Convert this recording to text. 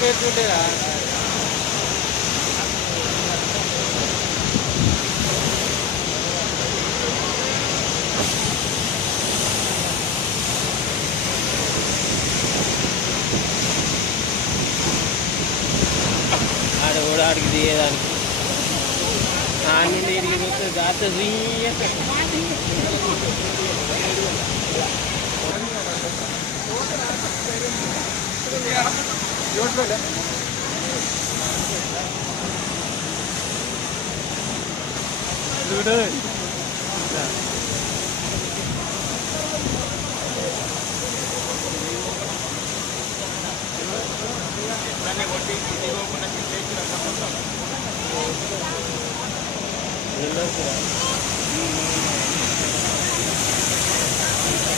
పెట్టుంటేరా ఆడ కూడా ఆడికి దిగేదానికి ఆడ నుండి ఇడికి చూస్తే గాత చూడు కొట్టి